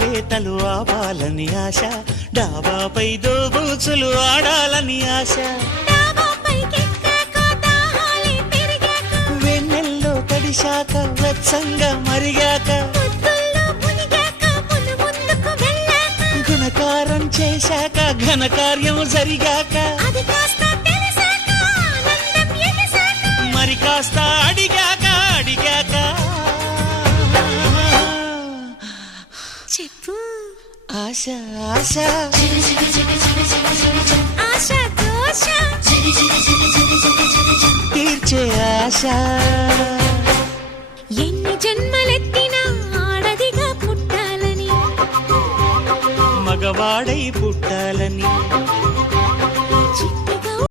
వేతలు ఆవాలని ఆశ, డాబాపై దోబూచులు ఆడాలని ఆశ, వెన్నెల్లో తడిశాక వెచ్చంగా మరిగాక, గుణకారం చేశాక ఘనకార్యం జరిగాక, మరి కాస్త అడిగాక అడిగాక చెప్పు ఆశ ఆశ ఆశ దోష తీర్చే ఆశ. ఎన్ని జన్మలెత్తినా ఆడదిగా పుట్టాలని, మగవాడై పుట్టాలని